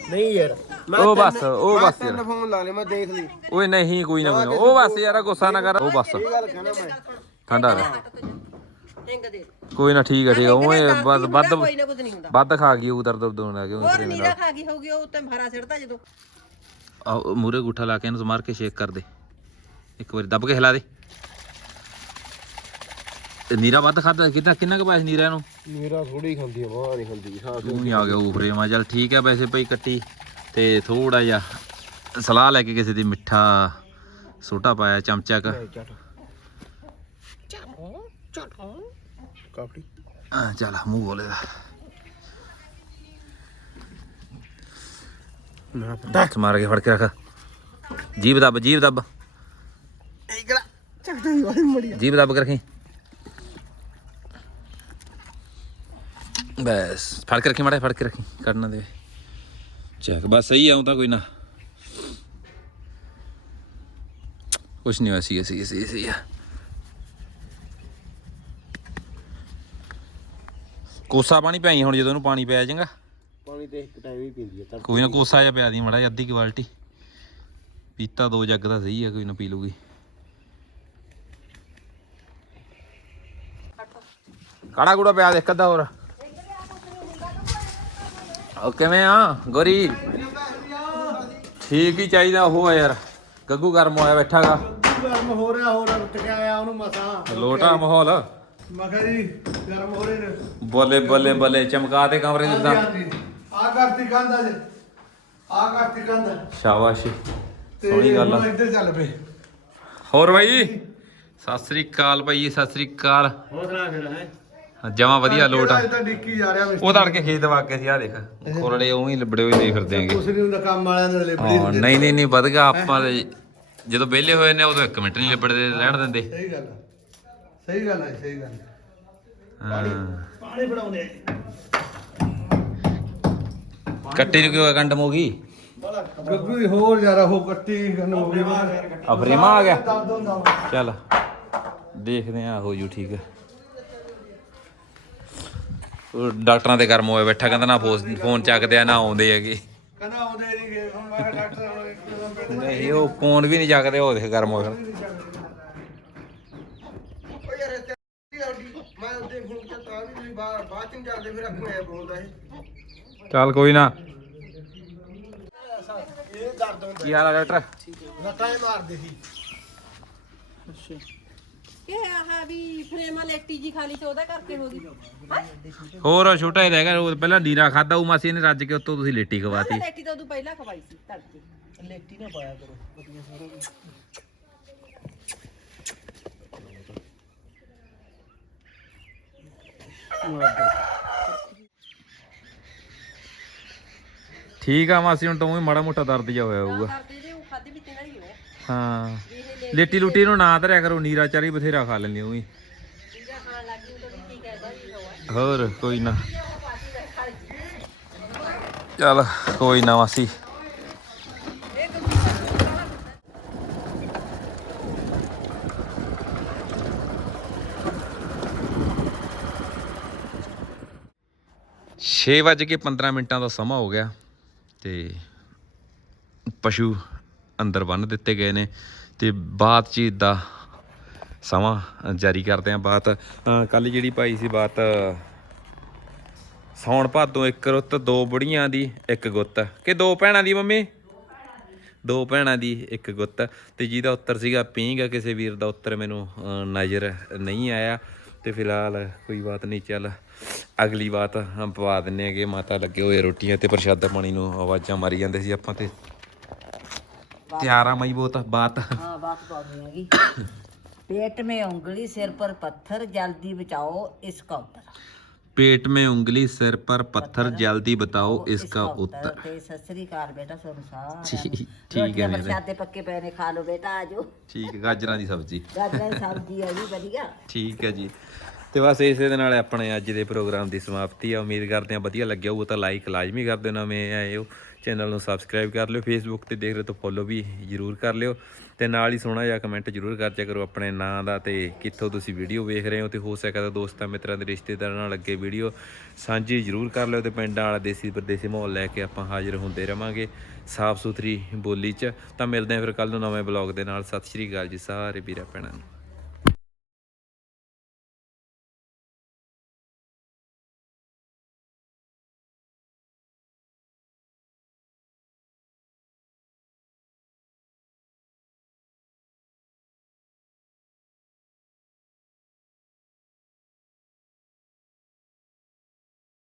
ਨਹੀਂ ਯਾਰ। ਮੈਂ ਉਹ ਬਸ ਉਹ ਬਸ ਯਾਰ। ਤਿੰਨ ਫੋਨ ਲਾ ਲਏ ਮੈਂ ਦੇਖ ਲਈ। ਓਏ ਨਹੀਂ ਕੋਈ ਨਾ ਕੋਈ ਨਾ। ਉਹ ਬਸ ਯਾਰ ਗੁੱਸਾ ਨਾ ਕਰ ਉਹ ਬਸ। ਇਹ ਗੱਲ ਕਹਿਣਾ ਮੈਂ। ਠੰਡਾ ਰਹਿ। ਕੋਈ ਨਾ ਠੀਕ ਆ ਠੀਕ ਆ। ਓਏ ਵੱਧ ਵੱਧ ਕੋਈ ਨਾ ਕੁਝ ਨਹੀਂ ਹੁੰਦਾ। ਵੱਧ ਖਾ ਗਈ ਉਹ ਦਰਦ ਦਰਦ ਹੋਣ ਲੱਗ ਗਿਆ ਹੋਰ ਨੀਰਾ ਖਾ ਗਈ ਹੋਊਗੀ ਉਹ ਉੱਤੇ ਮਾਰਾ ਸਿੜਦਾ ਜਦੋਂ। ਮੂਰੇ ਗੁੱਠਾ ਲਾ ਕੇ ਇਹਨੂੰ ਮਾਰ ਕੇ ਸ਼ੇਕ ਕਰ ਦੇ। ਇੱਕ ਵਾਰੀ ਦੱਬ ਕੇ ਹਿਲਾ ਦੇ। ਤੇ ਨੀਰਾ ਵੱਧ ਖਾਦਾ ਕਿੰਨਾ ਕਿੰਨਾ ਕੁ ਪਾਇਆ ਸੀ ਨੀਰਾ ਨੂੰ ਮੇਰਾ ਥੋੜੀ ਖਾਂਦੀ ਆ ਬਾਹਰ ਨਹੀਂ ਖਾਂਦੀ ਹਾਂ ਤੂੰ ਨਹੀਂ ਆ ਗਿਆ ਉਪਰੇ ਮਾ ਚੱਲ ਠੀਕ ਹੈ ਵੈਸੇ ਪਈ ਕੱਟੀ ਤੇ ਥੋੜਾ ਜਿਹਾ ਸਲਾਹ ਲੈ ਕੇ ਕਿਸੇ ਦੀ ਮਿੱਠਾ ਸੋਟਾ ਪਾਇਆ ਚਮਚਾ ਕ। ਚੱਟ ਕਾਪੜੀ ਆ, ਚੱਲ। ਮੂੰਹ ਬੋਲੇ ਦਾ ਨਾ ਹੱਥ ਮਾਰ ਕੇ ਫੜ ਕੇ ਰੱਖ। ਜੀਭ ਦੱਬ ਜੀਭ ਦੱਬ। ਇਕੜਾ ਚੱਕਦਾ ਹੀ ਵਾਲੀ ਮੜੀ ਜੀਭ ਦੱਬ ਕੇ ਰੱਖੀ। ਬਸ। ਫੜ ਕੇ ਰੱਖੀ ਮਾੜਾ ਫੜ ਕੇ ਰੱਖੀ। ਕੱਢਣਾ ਦੇ। ਚੱਕ। ਬਸ ਸਹੀ ਆਉਂ ਤਾਂ ਕੋਈ ਨਾ। ਕੁਛ ਨਹੀਂ ਹੋਇਆ ਸੀ ਸੀ ਸੀ ਸੀ ਆ ਕੋਸਾ ਪਾਣੀ ਪਿਆਈ ਹੁਣ ਜਦੋਂ ਇਹਨੂੰ ਪਾਣੀ ਪਿਆ ਜਾਏਗਾ। ਪਾਣੀ ਤੇ ਇੱਕ ਟਾਈਮ ਹੀ ਪੀਂਦੀ ਆ ਤਾਂ ਕੋਈ ਨਾ ਕੋਸਾ ਜਿਹਾ ਪਿਆ ਦੀ ਮੜਾ ਅੱਧੀ ਕੁਆਲਿਟੀ ਪੀਤਾ ਦੋ ਜੱਗ ਦਾ ਸਹੀ ਆ ਕੋਈ ਨਾ ਪੀ ਲੂਗੀ ਕਾੜਾ ਕੂੜਾ ਪਿਆ ਦੇ ਇੱਕ ਅੱਧਾ ਹੋਰ। ਉਹ ਕਿਵੇਂ ਆ ਗੋਰੀ? ਠੀਕ ਹੀ ਚਾਹੀਦਾ ਉਹ ਆ ਯਾਰ। ਗੱਗੂ ਗਰਮ ਹੋਇਆ ਬੈਠਾਗਾ। ਗਰਮ ਹੋ ਰਿਹਾ ਹੋਰ ਟਕਿਆ ਆਇਆ ਉਹਨੂੰ ਮਸਾਂ। ਲੋਟਾ ਮਾਹੌਲ। ਮੈਂ ਕਿਹਾ ਜੀ ਗਰਮ ਹੋ ਰਹੇ ਨੇ। ਬੱਲੇ ਬੱਲੇ ਬੱਲੇ ਚਮਕਾ ਦੇ ਕਮਰੇ ਨੂੰ ਤਾਂ। ਆ ਕਰਤੀ ਕੰਧ ਅੱਜ। ਆ ਕਰਤੀ ਕੰਧ। ਸ਼ਾਬਾਸ਼। ਸੋਹਣੀ ਗੱਲ ਆ। ਇੱਧਰ ਚੱਲ ਪਏ। ਹੋਰ ਬਾਈ? ਸਤਿ ਸ੍ਰੀ ਅਕਾਲ ਭਾਈ ਸਤਿ ਸ੍ਰੀ ਅਕਾਲ। ਹੋਰ ਸੁਣਾ ਫਿਰ ਹੈ? ਜਮਾ ਵਧੀਆ ਲੋਟ ਆ। ਇਹ ਤਾਂ ਡਿੱਕੀ ਜਾ ਰਿਹਾ ਉਹ ਤੜਕੇ ਖੇਤ ਵਾ ਕੇ ਸੀ ਆ ਦੇਖ। ਕੋਰੜੇ ਉਵੇਂ ਹੀ ਲਿਬੜੇ ਹੋਏ ਨਹੀਂ ਫਿਰਦੇ ਹੈਗੇ। ਕੁਛ ਨਹੀਂ ਹੁੰਦਾ ਕੰਮ ਵਾਲਿਆਂ ਦੇ ਲਿਬੜੀ ਹਾਂ ਨਹੀਂ ਨਹੀਂ ਨਹੀਂ ਵਧ ਗਿਆ। ਆਪਾਂ ਦੇ ਜਦੋਂ ਵਿਹਲੇ ਹੋਏ ਨੇ ਉਦੋਂ ਇੱਕ ਮਿੰਟ ਨਹੀਂ ਲਿਬੜਦੇ ਰਹਿਣ ਦਿੰਦੇ। ਸਹੀ ਗੱਲ ਆ। ਸਹੀ ਗੱਲ ਹੈ ਸਹੀ ਗੱਲ ਹੈ। ਹਾਂ। ਪਾਣੀ ਫੜਾਉਂਦੇ ਕੱਟੀ ਨੂੰ ਕਿਉਂ ਗੰਡਮ ਹੋ ਗਈ ਗੱਗੂ ਦੀ ਹੋਰ ਯਾਰ ਉਹ ਕੱਟੀ ਗੰਨ ਹੋ ਗਈ ਆ ਫਰੇਮਾ ਆ ਗਿਆ। ਚੱਲ ਦੇਖਦੇ ਆ ਹੋ ਜੂ ਠੀਕ। ਉਹ ਡਾਕਟਰਾਂ ਦੇ ਕਰਮ ਹੋਏ ਬੈਠਾ ਕਹਿੰਦਾ ਨਾ ਫੋਨ ਚੱਕਦੇ ਆ ਨਾ ਆਉਂਦੇ ਹੈਗੇ। ਕਹਿੰਦਾ ਆਉਂਦੇ ਨਹੀਂ ਗਏ ਹੁਣ ਮੈਂ ਡਾਕਟਰ ਹੁਣ ਨਹੀਂ ਉਹ ਫੋਨ ਵੀ ਨਹੀਂ ਚੱਕਦੇ ਉਹ ਦੇਖ ਕਰਮ ਹੋਏ ਓ ਯਾਰ ਇੱਥੇ ਮੈਂ ਉਹਦੇ ਫੋਨ ਤੇ ਤਾਂ ਵੀ ਤੁਸੀਂ ਬਾਹਰ ਬਾਅਦ ਚ ਜਾਂਦੇ ਫਿਰ ਅੱਗੋਂ ਐ ਬੋਲਦਾ ਇਹ। ਚੱਲ ਕੋਈ ਨਾ। ਇਹ ਦਰਦ ਹੁੰਦਾ। ਕੀ ਹਾਲ ਆ ਡਾਕਟਰ? ਹੀ ਮਾਰਦੇ ਸੀ। ਇਹ ਆਹ ਵੀ ਫਰੇਮਾਂ ਲੈਟੀ ਜੀ ਖਾਲੀ ਤੇ ਉਹਦਾ ਕਰਕੇ ਹੋ ਗਈ। ਹੋਰ ਉਹ ਛੋਟਾ ਹੀ ਰਹਿ ਗਿਆ ਉਹ ਪਹਿਲਾਂ ਨੀਰਾ ਖਾਦਾ ਉਹ ਮਾਸੀ ਨੇ ਰੱਜ ਕੇ ਉੱਤੋਂ ਤੁਸੀਂ ਲੇਟੀ ਖਵਾਤੀ। ਲੈਟੀ ਤਾਂ ਉਦੋਂ ਪਹਿਲਾਂ ਖਵਾਈ ਸੀ ਤੜਕੇ ਲੇਟੀ ਨਾ ਪਾਇਆ ਕਰੋ ਪਤੀਆਂ ਸਾਰਾ ਠੀਕ ਆ ਮਾਸੀ ਹੁਣ ਤਾਂ ਉਹ ਮਾੜਾ ਮੋਟਾ ਦਰਦ ਜਿਹਾ ਹੋਇਆ ਹੋਊਗਾ। ਕਰਦੇ ਜੇ ਉਹ ਖਾਦੇ ਵੀ ਨਾਲ ਹੀ ਹੋਇਆ। ਹਾਂ। ਲੇਟੀ ਲੁੱਟੀ ਨੂੰ ਨਾ ਧਰਿਆ ਕਰੋ, ਨੀਰਾ ਚਾਰੀ ਬਥੇਰਾ ਖਾ ਲੈਂਦੀ ਉਹੀ। ਵੀ ਹੋਰ, ਕੋਈ ਨਾ। ਚੱਲ, ਕੋਈ ਨਾ ਵਾਸੀ ਛੇ ਵੱਜ ਕੇ 15 ਮਿੰਟਾਂ ਦਾ ਸਮਾਂ ਹੋ ਗਿਆ ਤੇ ਪਸ਼ੂ ਅੰਦਰ ਬੰਨ ਦਿੱਤੇ ਗਏ ਨੇ। ਤੇ ਬਾਤਚੀਤ ਦਾ ਸਮਾਂ ਜਾਰੀ ਕਰਦੇ ਆਂ ਬਾਤ। ਕੱਲ ਜਿਹੜੀ ਪਾਈ ਸੀ ਬਾਤ, ਸੌਣ ਭਾਦੋਂ ਇੱਕ ਰੁੱਤ, ਦੋ ਬੁੜੀਆਂ ਦੀ ਇੱਕ ਗੁੱਤ। ਕਿ ਦੋ ਭੈਣਾਂ ਦੀ ਮੰਮੀ? ਦੋ ਭੈਣਾਂ ਦੀ ਇੱਕ ਗੁੱਤ। ਤੇ ਜਿਹਦਾ ਉੱਤਰ ਸੀਗਾ ਪੀਂਗ ਕਿਸੇ ਵੀਰ ਦਾ ਉੱਤਰ ਮੈਨੂੰ ਨਜ਼ਰ ਨਹੀਂ ਆਇਆ। ਤੇ ਫਿਲਹਾਲ ਕੋਈ ਬਾਤ ਨਹੀਂ, ਚੱਲ ਅਗਲੀ ਬਾਤ ਹਮ ਪਵਾ ਦਿੰਨੇ ਹੈਗੇ। ਮਾਤਾ ਲੱਗੇ ਹੋਏ ਰੋਟੀਆਂ ਤੇ ਪ੍ਰਸ਼ਾਦਾ ਪਾਣੀ ਨੂੰ ਆਵਾਜ਼ਾਂ ਮਾਰੀ ਜਾਂਦੇ ਸੀ ਆਪਾਂ ਤੇ। ਤਿਆਰਾ ਮਈ ਬੋਤ ਬਾਤ हाँ बात बात होगी पेट में उंगली सिर पर पत्थर जल्दी बचाओ इसका उत्तर पेट में उंगली सिर पर पत्थर जल्दी बताओ इसका उत्तर ਤੇ ਸਤਿ ਸ੍ਰੀ ਅਕਾਲ ਬੇਟਾ ਤੁਹਾਨੂੰ ਸਾਰਿਆਂ ਠੀਕ- ਨੂੰ ਠੀਕ ਹੈ ਰੋਟੀਆਂ ਮੇਰੇ। ਪ੍ਰਸ਼ਾਦੇ ਪੱਕੇ ਪਏ ਨੇ ਖਾ ਲਓ ਬੇਟਾ ਆਜੋ ਠੀਕ ਹੈ ਗਾਜਰਾਂ ਦੀ ਸਬਜ਼ੀ ਗਾਜਰਾਂ ਦੀ ਸਬਜ਼ੀ ਆ ਜੀ ਵਧੀਆ ਠੀਕ ਹੈ ਜੀ ਤੇ ਬਸ ਇਸੇ ਦੇ ਨਾਲ ਆਪਣੇ ਅੱਜ ਦੇ ਪ੍ਰੋਗਰਾਮ ਦੀ ਸਮਾਪਤੀ ਆ ਉਮੀਦ ਕਰਦੇ ਹਾਂ ਵਧੀਆ ਲੱਗਿਆ ਹੋਊ ਤਾਂ ਲਾਈਕ ਲਾਜ਼ਮੀ ਕਰ ਦਿਓ ਨਵੇਂ ਆਏ ਹੋ ਚੈਨਲ ਨੂੰ ਸਬਸਕ੍ਰਾਈਬ ਕਰ ਲਿਓ ਫੇਸਬੁੱਕ ਤੇ ਦੇਖ ਰਹੇ ਤਾਂ ਫੋਲੋ ਵੀ ਜਰੂਰ ਕਰ ਲਿਓ ਤੇ ਨਾਲ ਹੀ ਸੋਹਣਾ ਜਿਹਾ ਕਮੈਂਟ ਜਰੂਰ ਕਰ ਕਰਜਿਆ ਕਰੋ ਆਪਣੇ ਨਾਂ ਦਾ ਤੇ ਕਿੱਥੋਂ ਤੁਸੀਂ ਵੀਡੀਓ ਵੇਖ ਰਹੇ ਹੋ ਤੇ ਹੋ ਸਕਦਾ ਤਾਂ ਦੋਸਤਾਂ ਮਿੱਤਰਾਂ ਦੇ ਰਿਸ਼ਤੇਦਾਰਾਂ ਨਾਲ ਅੱਗੇ ਵੀਡੀਓ ਸਾਂਝੀ ਜਰੂਰ ਕਰ ਲਿਓ ਤੇ ਪਿੰਡਾਂ ਵਾਲਾ ਦੇਸੀ ਪਰਦੇਸੀ ਮਾਹੌਲ ਲੈ ਕੇ ਆਪਾਂ ਹਾਜ਼ਰ ਹੁੰਦੇ ਰਵਾਂਗੇ ਸਾਫ਼ ਸੁਥਰੀ ਬੋਲੀ 'ਚ। ਤਾਂ ਮਿਲਦੇ ਹਾਂ ਫਿਰ ਕੱਲ ਨੂੰ ਨਵੇਂ ਬਲੌਗ ਦੇ ਨਾਲ। ਸਤਿ ਸ਼੍ਰੀ ਅਕਾਲ ਜੀ, ਸਾਰੇ ਵੀਰਾਂ ਭੈਣਾਂ ਨੂੰ।